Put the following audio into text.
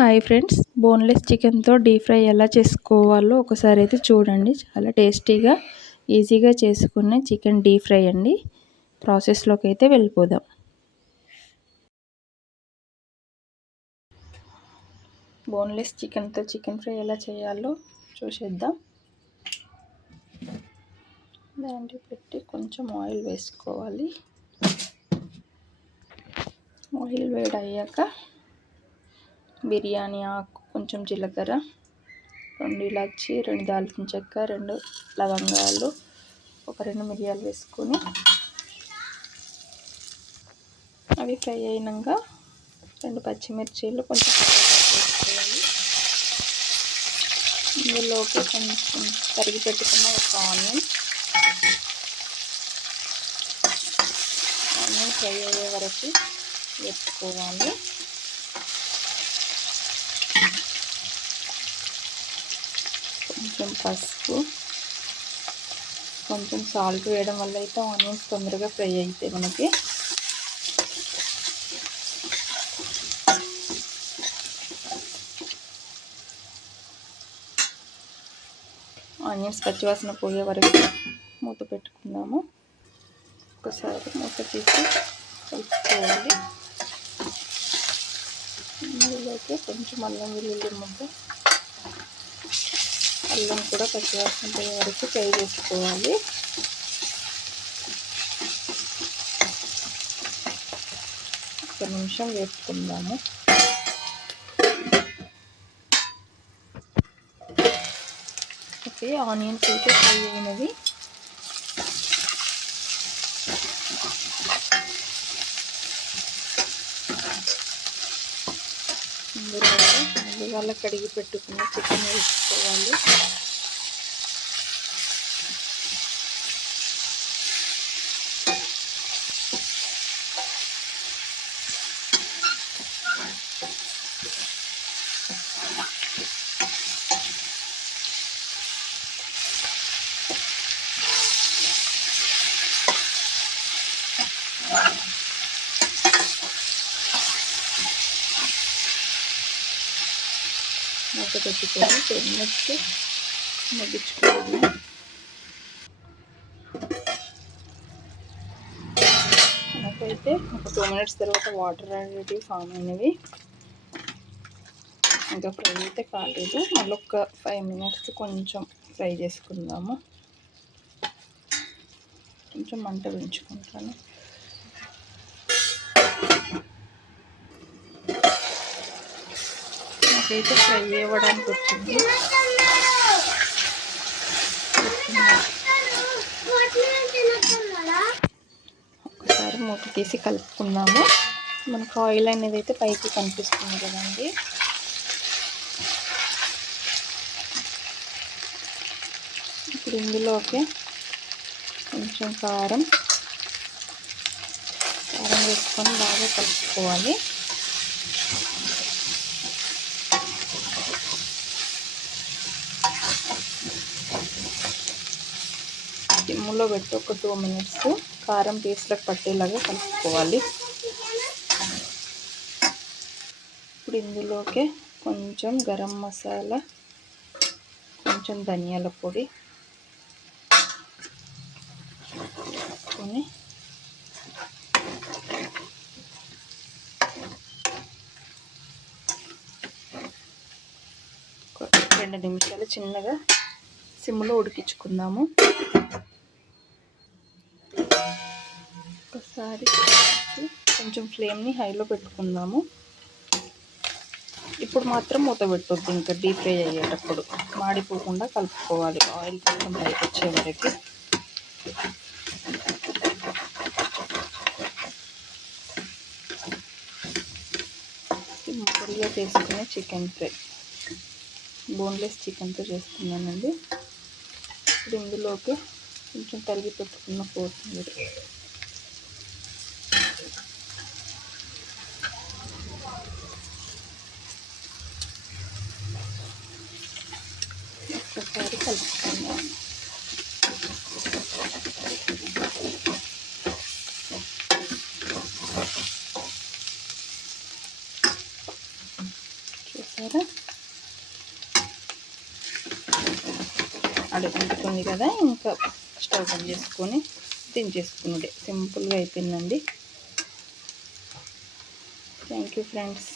Hi friends. Boneless చికెన్తో deep fry ఎలా చేసుకోవాలో ఒకసారి అయితే చూడండి. చాలా టేస్టీగా ఈజీగా చేసుకునే చికెన్ డీప్ ఫ్రై అండి. ప్రాసెస్లోకి అయితే వెళ్ళిపోదాం. బోన్లెస్ చికెన్తో చికెన్ ఫ్రై ఎలా చేయాలో చూసేద్దాం. దాంట్లో పెట్టి కొంచెం ఆయిల్ వేసుకోవాలి. ఆయిల్ వేడయ్యాక బిర్యానీ ఆకు కొంచెం జీలకర్ర రెండు ఇలాచి రెండు దాల్చిన చెక్క రెండు లవంగాలు ఒక రెండు మిరియాలు వేసుకొని అవి ఫ్రై అయినాక రెండు పచ్చిమిర్చీలు కొంచెం వేసుకోవాలి ఇందులోకి కొంచెం తరిగి పెట్టుకున్న ఒక ఆనియన్. ఆనియన్ ఫ్రై అయ్యే వరకు వేసుకోవాలి కొంచెం పసుపు కొంచెం సాల్ట్ వేయడం వల్ల అయితే ఆనియన్స్ తొందరగా ఫ్రై అవుతాయి మనకి. ఆనియన్స్ పచ్చివాసన పోయే వరకు మూత పెట్టుకుందాము. ఒకసారి మూత తీసి కలుపుకోవాలి. ఇందులోకి కొంచెం అల్లం వెల్లుల్లి ముద్ద అల్లం కూడా పచ్చివాసన పోయే వరకు ఫ్రై చేసుకోవాలి. ఒక నిమిషం వేసుకుందాము ఓకే ఆనియన్స్ అయితే ఫ్రై అయినవి. ముందుగా కడిగి పెట్టుకున్న చికెన్ వేసుకోవాలి. మూత పెట్టుకొని పెన్నెక్కి మగ్గించుకోవాలి. నాకైతే ఒక టూ మినిట్స్ తర్వాత వాటర్ అనేది ఫామ్ అయినవి. ఇంకా ఫ్రై అయితే కాలేదు. మళ్ళీ ఒక ఫైవ్ మినిట్స్ కొంచెం ఫ్రై చేసుకుందాము. కొంచెం మంట పెంచుకుంటాను. నాకైతే ఫ్రై అవ్వడానికి వచ్చింది. ఒకసారి మూత తీసి కలుపుకున్నాము మనకు ఆయిల్ అనేది అయితే పైకి కనిపిస్తుంది కదండి. ఇప్పుడు ఇందులోకి కొంచెం కారం కారం వేసుకొని బాగా కలుపుకోవాలి. సిమ్లో పెట్టి ఒక టూ మినిట్స్ కారం పీస్లకు పట్టేలాగా కలుపుకోవాలి. ఇప్పుడు ఇందులోకి కొంచెం గరం మసాలా కొంచెం ధనియాల పొడి రెండు నిమిషాలు చిన్నగా సిమ్లో ఉడికించుకుందాము. ఒకసారి కొంచెం ఫ్లేమ్ని హైలో పెట్టుకుందాము. ఇప్పుడు మాత్రం మూత పెట్టొద్దు ఇంకా డీప్ ఫ్రై అయ్యేటప్పుడు. మాడిపోకుండా కలుపుకోవాలి. ఆయిల్ కొంచెం పైకి వచ్చే వరకు. సింపుల్గా చేసుకునే చికెన్ ఫ్రై. బోన్లెస్ చికెన్తో చేస్తున్నానండి. ఇప్పుడు ఇందులోకి కొంచెం తరిగి పెట్టుకున్న కొత్తిమీర. కదా? అడుగుంటుంది కదా ఇంకా స్టవ్ ఆన్ చేసుకొని దించేసుకున్నదే సింపుల్గా అయిపోయిందండి. Thank you friends